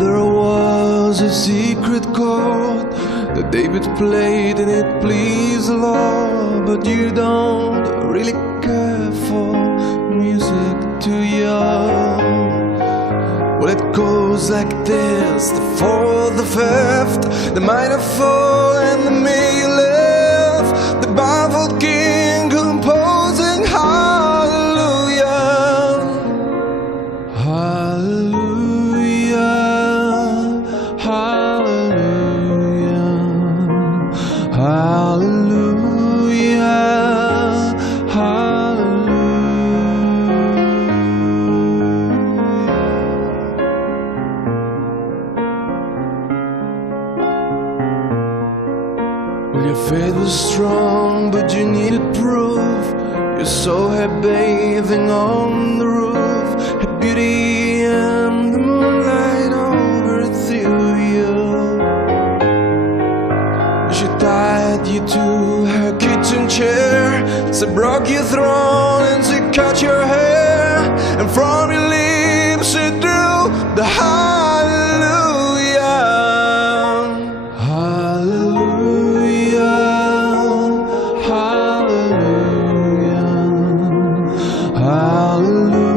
There was a secret chord that David played and it pleased the Lord, but you don't really care for music, do you? Well, it goes like this: the fourth, the fifth, the minor fall and the major lift, the baffled king composing hallelujah, hallelujah, hallelujah, hallelujah, Well, your faith was strong, but you needed proof. You saw her bathing on the roof, her beauty and the moonlight overthrew you. She tied you to her kitchen chair, she broke your throne and she cut your hair, and from your lips she drew the hallelujah, hallelujah, hallelujah, hallelujah,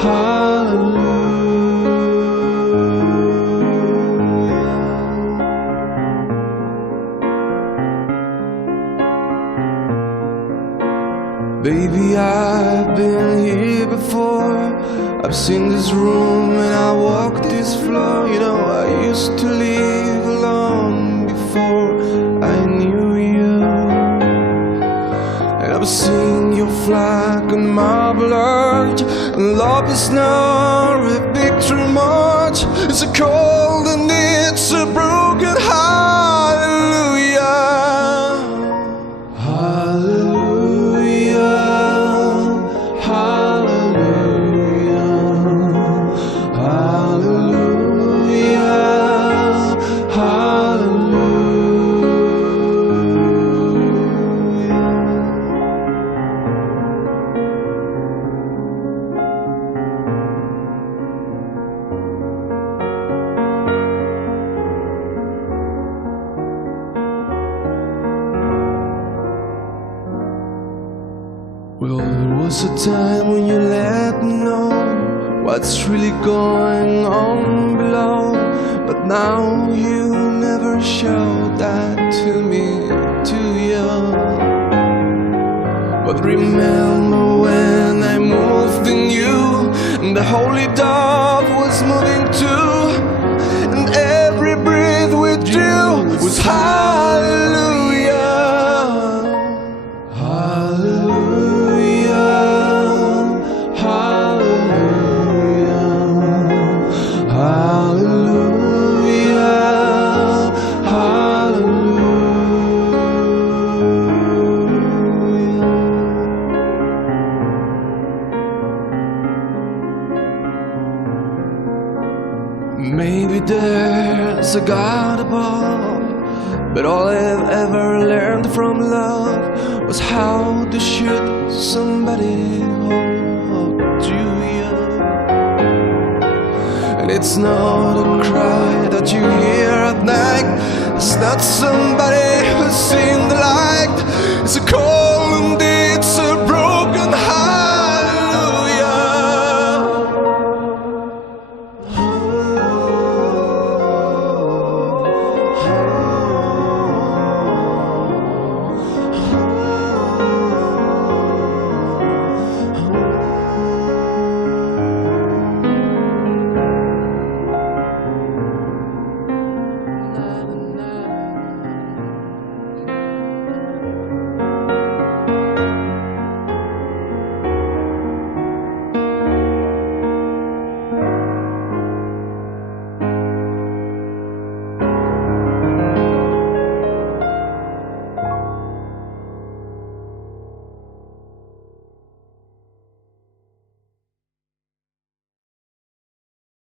hallelujah. Baby, I've been here before. I've seen this room and I walked this floor. You know, I used to live alone before I knew you. And I've seen your flag on marble arch, and love is not a victory march. It's a cold and it's a broken hallelujah, hallelujah, hallelujah, hallelujah, Well, there was a time when you let me know what's really going on below, but now you never show that to me, do you? But remember when I moved in you, and the holy dove was moving too, and every breath with you was hallelujah, hallelujah, hallelujah, hallelujah, hallelujah. Maybe there's a God above, but all I've ever learned from love was how to shoot somebody who drew you. And it's not a cry that you hear at night, it's not somebody who's